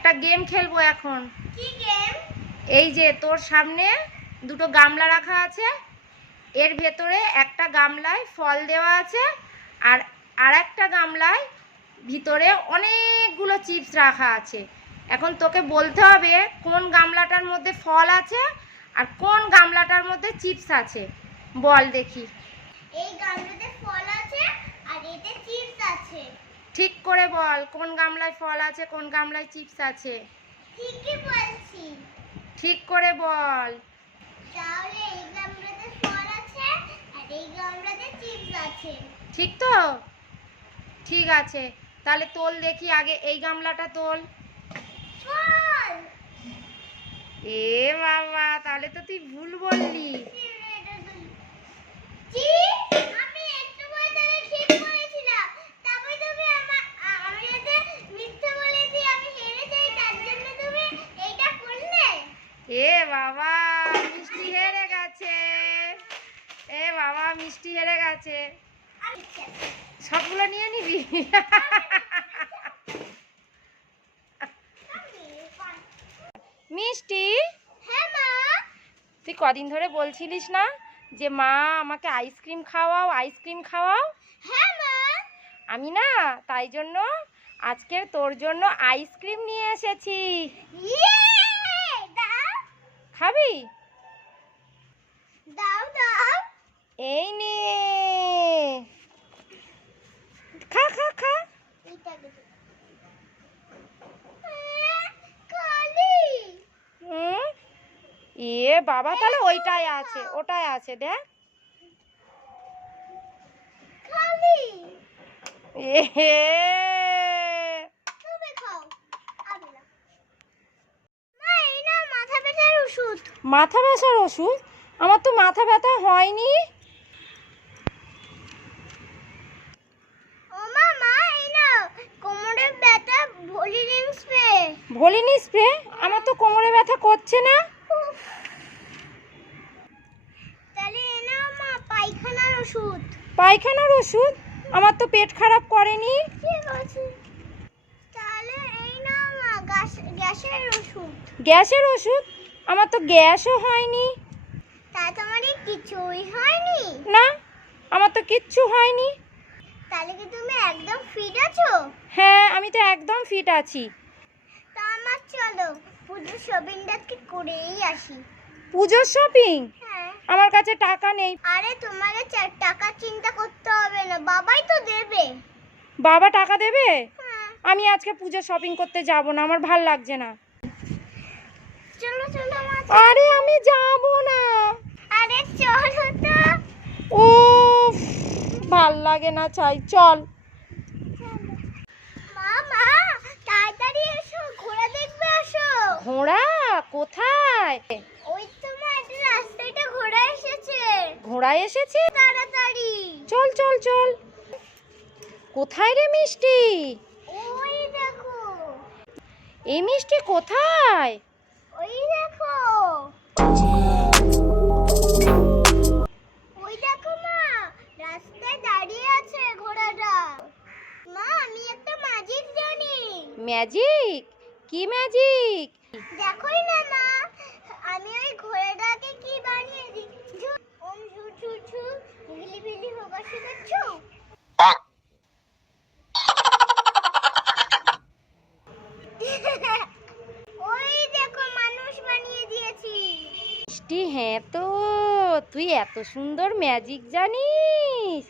একটা গেম খেলব এখন। কি গেম? এই যে তোর সামনে দুটো গামলা রাখা আছে। এর ভেতরে একটা গামলায় ফল দেওয়া আছে আর আর একটা গামলায় ভিতরে অনেকগুলো চিপস রাখা আছে। এখন তোকে বলতে হবে কোন গামলাটার মধ্যে ফল আছে আর কোন গামলাটার মধ্যে চিপস আছে। বল দেখি। এই গামলাতে ফল আছে আর এতে চিপস আছে। ঠিক করে বল কোন গামলায় ফল আছে কোন গামলায় চিপস আছে? ঠিকই বলছি। ঠিক করে বল। তাহলে এই গামলাতে ফল আছে আর এই গামলাতে চিপস আছে। ঠিক তো? ঠিক আছে। তাহলে তোল দেখি আগে এই গামলাটা তোল। ফল এ বাবা তাহলে তো তুই ভুল বললি জি আমি একটু পরে তাহলে ঠিক বলেছিলাম তারপরে তুমি আমার আ- আমি যাতে মিথ্যে বলেছি আমি হেরে যাই তার জন্য তুমি এইটা করলে এ বাবা মিষ্টি হেরে গেছে। এ বাবা মিষ্টি হেরে গেছে। সবগুলো নিয়ে নিবি? মিষ্টি? হ্যাঁ তুই কদিন ধরে বলছিলিস না যে মা আমাকে আইসক্রিম খাওয়াও আইসক্রিম খাওয়াও? হ্যাঁ আমি না তাই জন্য আজকের তোর জন্য আইসক্রিম নিয়ে এসেছি। ইয়ে! দাও দাও। এই নে। খা খা খা। এ বাবা তাহলে ওইটাই আছে ওটাই আছে দেখ। খালি এ হে তুমি খাও আমি না মা এই না মাথা ব্যথার ওষুধ মাথা ব্যথার ওষুধ? আমার তো মাথা ব্যথা হয়নি। ও মা মা এই না কোমরের ব্যথা ভলিনিং স্প্রে। ভলিনি স্প্রে? আমার তো কোমরে ব্যথা করছে না। পায়খানার ওষুধ। পায়খানার ওষুধ? আমার তো পেট খারাপ করেনি। গ্যাসের ওষুধ। গ্যাসের ওষুধ? আমার তো গ্যাসও হয়নি। তা তোমার কিছুই হয়নি। না আমার তো কিচ্ছু হয়নি। তাহলে কি তুমি একদম ফিট আছো? হ্যাঁ আমি তো একদম ফিট আছি। তা আমার চলো পুজোর শপিংটাকে করেই আসি। পুজোর শপিং হ্যাঁ। আমার কাছে টাকা নেই। আরে তোমাকে টাকা চিন্তা করতে হবে না বাবাই তো দেবে। বাবা টাকা দেবে? হ্যাঁ। আমি আজকে পুজোর শপিং করতে যাব না আমার ভালো লাগছে না। চলো চলো মা আরে আমি যাব না। আরে চলো তো। ও ভালো লাগে না চাই চল। মা মা তাড়াতাড়ি এসো ঘোড়া দেখবে কোথায়? ওই তোমার রাস্তাটা ঘোড়া এসেছে। ঘোড়া এসেছে? তাড়াতাড়ি। চল চল চল। কোথায় রে মিষ্টি? ওই দেখো। এই মিষ্টি কোথায়? ওই দেখো। ওই দেখো মা, রাস্তায় দাঁড়িয়ে আছে ঘোড়াটা। মা, আমি একটা ম্যাজিক জানি। ম্যাজিক কি ম্যাজিক দেখোই না মা আমি ওই ঘোড়াটাকে কি বানিয়ে দিচ্ছি ওম ঝু ঝু ঝু ভিলি ভিলি হোগা শিখাচ্ছ ওই দেখো মানুষ বানিয়ে দিয়েছি মিষ্টি হ্যাঁ তো। তুই এত সুন্দর ম্যাজিক জানিস।